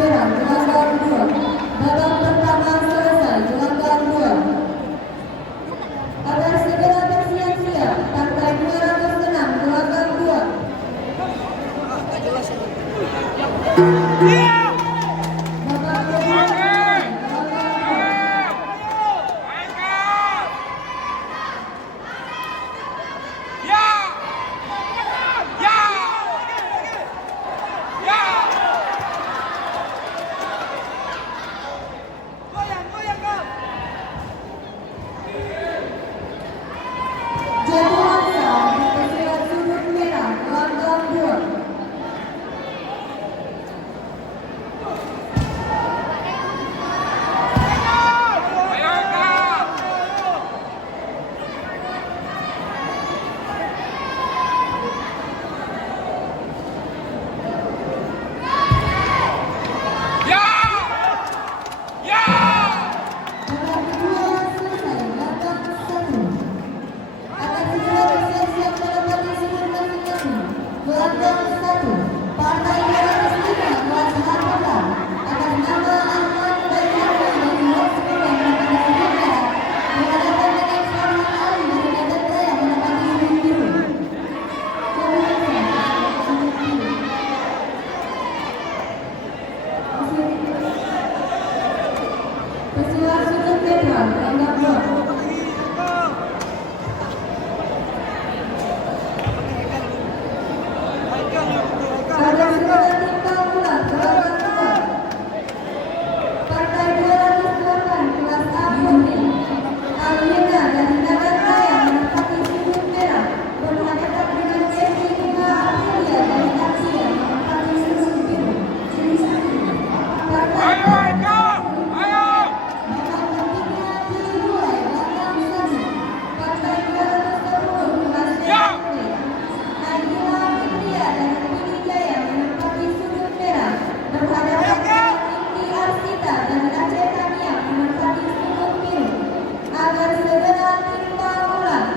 merah, gelanggang 2. Babak pertama selesai, gelanggang 2. Agar segera bersiap-siap, partai 206, gelanggang 2. Babak kedua selesai, gelanggang 2. Jatuhan sah dipersilat sudut merah, gelanggang 2. Babak kedua selesai, gelanggang 1. Akan segera bersiap-siap menempati sudut masing-masing. Gelanggang 1, Partai 205 kelas Harmona atas nama Ahmad Bayyana dari Blok 10 menempati sudut merah berhadapan dengan Farhan Ali dari Medan Raya menempati sudut biru. Sudut biru. Pesilat sudut merah, gelanggang 2. Agar segera timbang ulang, gelanggang 2. Partai 208 kelas A putih Alina dari Medan Raya menempati sudut merah berhadapan dengan Esi Bunga Aprilia dari Asia menempati sudut biru. Partai babak ketiga dimulai, gelanggang 1. Partai 210 kelas D putih Nagila Fitria dari Pidi Jaya menempati sudut merah berhadapan dengan Indi Arsita dari Aceh Tania menempati sudut biru. Agar segera timbang ulang.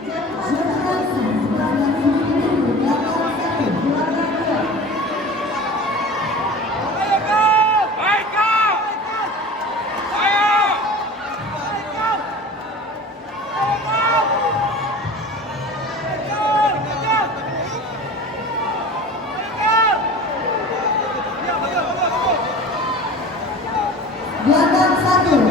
Jatuhan sah sepanjang sudut biru, gelanggang 1, gelanggang 2. Gelanggang 1.